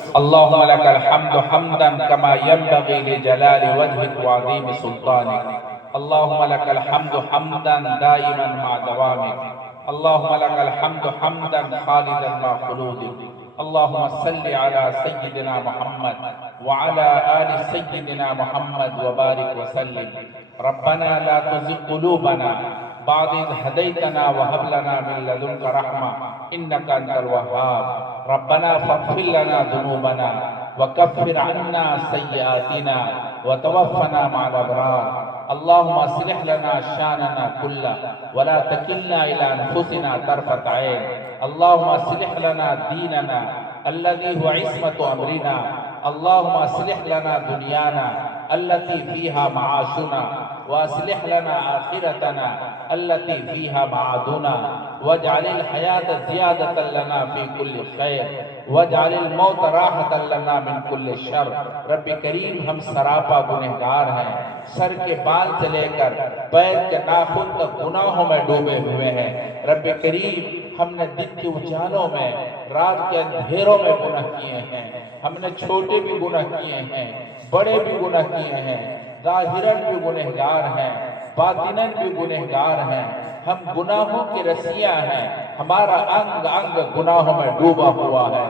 اللهم لك الحمد حمدا كما ينبغي لجلال وجهك وعظيم سلطانك. اللهم لك الحمد حمدا دائما مع دوامك. اللهم لك الحمد حمدا خالدا مع خلودك. اللهم صل على سيدنا محمد وعلى آل سيدنا محمد وبارك وسلم. ربنا لا تزغ قلوبنا بعد إذ هديتنا وهب لنا من لدنك رحمة إنك أنت الوهاب. ربنا فاغفر لنا ذنوبنا وكفر عنا سيئاتنا وتوفنا مع الأبرار. اللهم اصلح لنا شاننا كله ولا تكلنا إلى أنفسنا طرفة عين. اللهم اصلح لنا ديننا الذي هو عصمة أمرنا. اللهم اصلح لنا دنيانا التي فيها معاشنا واصلح لنا آخرتنا التي فيها معادنا. واجعل الحياة زيادة لنا في كل خير واجعل الموت راحة لنا من كل شر. رب کریم ہم سراپا گنہگار ہیں، سر کے بال سے لے کر پیر کے ناخن تک گناہوں میں ڈوبے ہوئے ہیں۔ رب کریم ہم نے دن کے اجالوں میں رات کے اندھیروں میں گناہ کیے ہیں، ہم نے چھوٹے بھی گناہ کیے ہیں، بڑے بھی گناہ کیے ہیں، ظاہراً بھی گنہگار ہیں، باطناً بھی گنہگار ہیں۔ ہم گناہوں کی رسیاں ہیں، ہمارا انگ انگ گناہوں میں ڈوبا ہوا ہے۔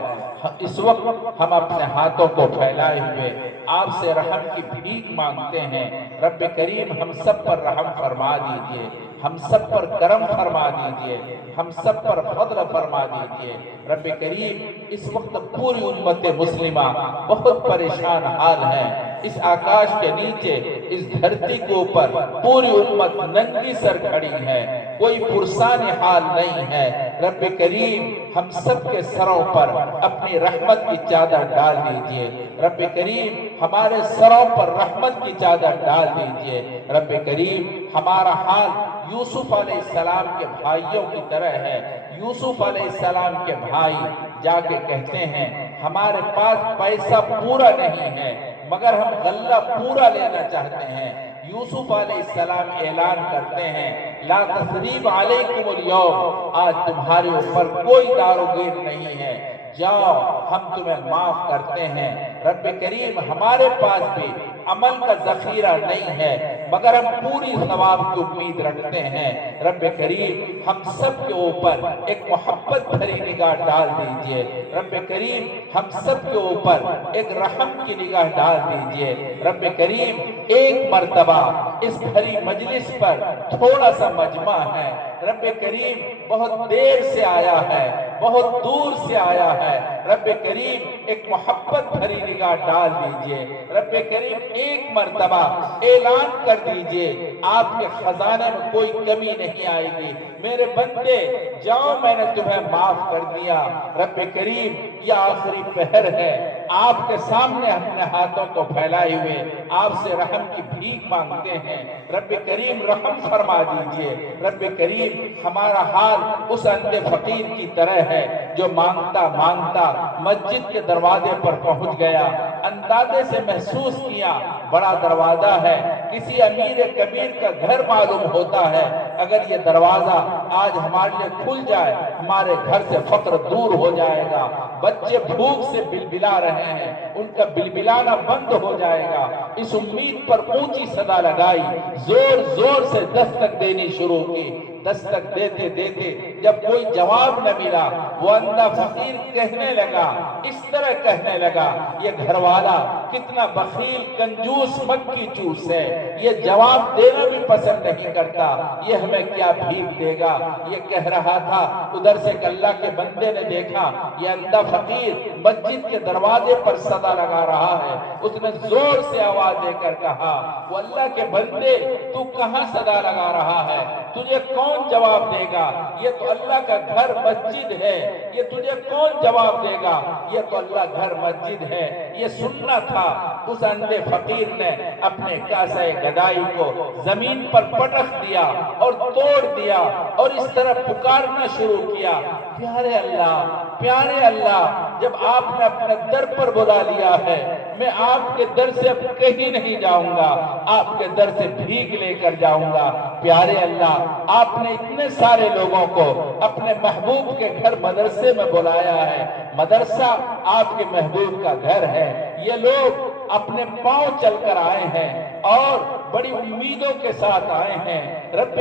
اس وقت ہم اپنے ہاتھوں کو پھیلائے ہوئے آپ سے رحم کی بھیک مانگتے ہیں۔ رب کریم ہم سب پر رحم فرما دیجئے، ہم سب پر کرم فرما دیجئے، ہم سب پر فضل فرما دیجئے۔ رب کریم اس وقت پوری امت مسلمہ بہت پریشان حال ہے۔ اس آکاش کے نیچے، اس دھرتی کے اوپر پوری امت ننگی سر کھڑی ہے، کوئی پرسان حال نہیں ہے۔ رب کریم ہم سب کے سروں پر اپنی رحمت کی چادر ڈال دیجئے۔ رب کریم ہمارے سروں پر رحمت کی چادر ڈال دیجئے۔ رب کریم ہمارا حال یوسف علیہ السلام کے بھائیوں کی طرح ہے۔ یوسف علیہ السلام کے بھائی جا کے کہتے ہیں ہمارے پاس پیسہ پورا نہیں ہے مگر ہم غلہ پورا لینا چاہتے ہیں۔ یوسف علیہ السلام اعلان کرتے ہیں لا تثریب علیکم اليوم، آج تمہارے اوپر کوئی داروگیر نہیں ہے، جاؤ ہم تمہیں معاف کرتے ہیں۔ رب کریم ہمارے پاس بھی عمل کا ذخیرہ نہیں ہے مگر ہم پوری ثواب کی امید رکھتے ہیں۔ رب کریم ہم سب کے اوپر ایک محبت بھری نگاہ ڈال دیجئے۔ رب کریم ہم سب کے اوپر ایک رحم کی نگاہ ڈال دیجئے۔ رب کریم ایک مرتبہ اس بھری مجلس پر تھوڑا سا مجمع ہے، رب کریم بہت دیر سے آیا ہے، بہت دور سے آیا ہے، رب کریم ایک محبت بھری نگاہ ڈال دیجئے۔ رب کریم ایک مرتبہ اعلان کر دیجئے آپ کے خزانے میں کوئی کمی نہیں آئے گی، میرے بندے جاؤ میں نے تمہیں معاف کر دیا۔ رب کریم یہ آخری پہر ہے، آپ کے سامنے اپنے ہاتھوں کو پھیلائے ہوئے آپ سے رحم کی بھیک مانگتے ہیں۔ رب کریم رحم فرما دیجئے۔ رب کریم ہمارا حال اس اندھے فقیر کی طرح ہے جو مانگتا مانگتا مسجد کے دروازے پر پہنچ گیا، اندازے سے محسوس کیا بڑا دروازہ ہے، کسی امیر کبیر کا گھر معلوم ہوتا ہے، اگر یہ دروازہ آج ہمارے لیے کھل جائے ہمارے گھر سے فقر دور ہو جائے گا، بچے بھوک سے بلبلا رہے ہیں ان کا بلبلانا بند ہو جائے گا۔ اس امید پر اونچی صدا لگائی، زور زور سے دستک دینی شروع کی۔ دستک دیتے دیتے جب کوئی جواب نہ ملا وہ اندھا فقیر کہنے لگا، اس طرح کہنے لگا یہ گھر والا کتنا بخیل کنجوس مکی چوس ہے، یہ جواب دینا بھی پسند نہیں کرتا، یہ ہمیں کیا بھیک دے گا۔ یہ کہہ رہا تھا، ادھر سے ایک اللہ کے بندے نے دیکھا یہ اندھا فقیر مسجد کے دروازے پر صدا لگا رہا ہے، اس نے زور سے آواز دے کر کہا وہ اللہ کے بندے تو کہاں صدا لگا رہا ہے، تجھے کون جواب دے گا، یہ تو اللہ کا گھر مسجد ہے، یہ تجھے کون جواب دے گا، یہ تو اللہ گھر مسجد ہے۔ یہ سننا تھا، اس اندھے فقیر نے اپنے کاسہ گدائی کو زمین پر پٹخ دیا اور توڑ دیا اور اس طرح پکارنا شروع کیا پیارے اللہ، پیارے اللہ، جب آپ نے اپنے در پر بلا لیا ہے، میں آپ کے در سے اب کہیں نہیں جاؤں گا، آپ کے در سے بھیک لے کر جاؤں گا۔ پیارے اللہ، آپ نے اتنے سارے لوگوں کو اپنے محبوب کے گھر مدرسے میں بلایا ہے، مدرسہ آپ کے محبوب کا گھر ہے۔ یہ لوگ اپنے پاؤں چل کر آئے ہیں اور بڑی امیدوں کے ساتھ آئے ہیں۔ رب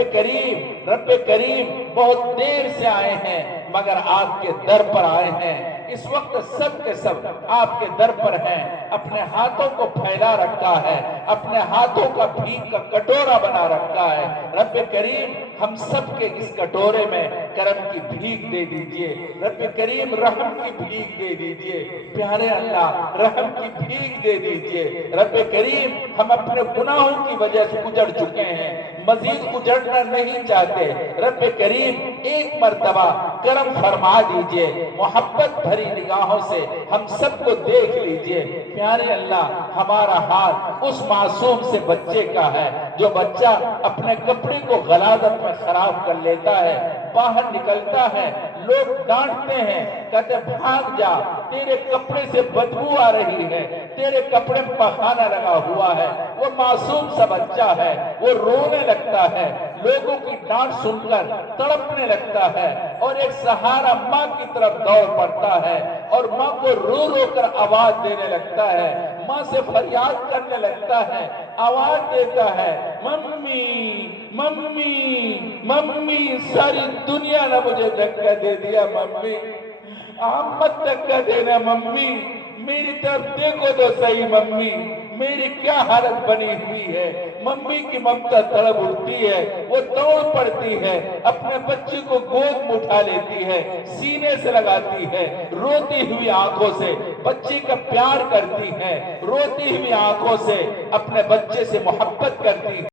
کریم بہت دیر سے آئے ہیں مگر آپ کے در پر آئے ہیں۔ اس وقت سب کے سب آپ کے در پر ہیں، اپنے ہاتھوں کو پھیلا رکھا ہے، اپنے ہاتھوں کا بھیک کا کٹورا بنا رکھا ہے۔ رب کریم ہم سب کے اس کٹورے میں کرم کی بھیک دے دیجئے، رب کریم رحم کی بھیک دے دیجئے، پیارے اللہ رحم کی بھیک دے دیجئے۔ رب کریم ہم اپنے گناہوں کی وجہ سے اجڑ چکے ہیں، مزید اجڑنا نہیں چاہتے۔ رب کریم ایک مرتبہ کرم فرما دیجئے، محبت بھری نگاہوں سے ہم سب کو دیکھ لیجئے۔ پیارے اللہ ہمارا حال اس معصوم سے بچے کا ہے جو بچہ اپنے کپڑے کو غلاظت میں خراب کر لیتا ہے، باہر نکلتا ہے، لوگ ڈانٹتے ہیں، کہتے بھاگ جا، تیرے کپڑے سے بدبو آ رہی ہے، تیرے کپڑے میں پخانہ لگا ہوا ہے۔ وہ معصوم سا بچہ ہے، وہ رونے لگتا ہے، لوگوں کی ڈانٹ سن کر تڑپنے لگتا ہے اور ایک سہارا ماں کی طرف دوڑ پڑتا ہے اور ماں کو رو رو کر آواز دینے لگتا ہے، ماں سے فریاد کرنے لگتا ہے، آواز دیتا ہے، ممی ممی ممی، ساری دنیا نے مجھے دھکا دے دیا ممی، آپ مت دھکا دینا ممی، میری طرف دیکھو تو صحیح ممی، میری کیا حالت بنی ہوئی ہے۔ ممی کی ممتا تڑپ اٹھتی ہے، وہ دوڑ پڑتی ہے، اپنے بچے کو گود میں اٹھا لیتی ہے، سینے سے لگاتی ہے، روتی ہوئی آنکھوں سے بچے کا پیار کرتی ہے، روتی ہوئی آنکھوں سے اپنے بچے سے محبت کرتی ہے۔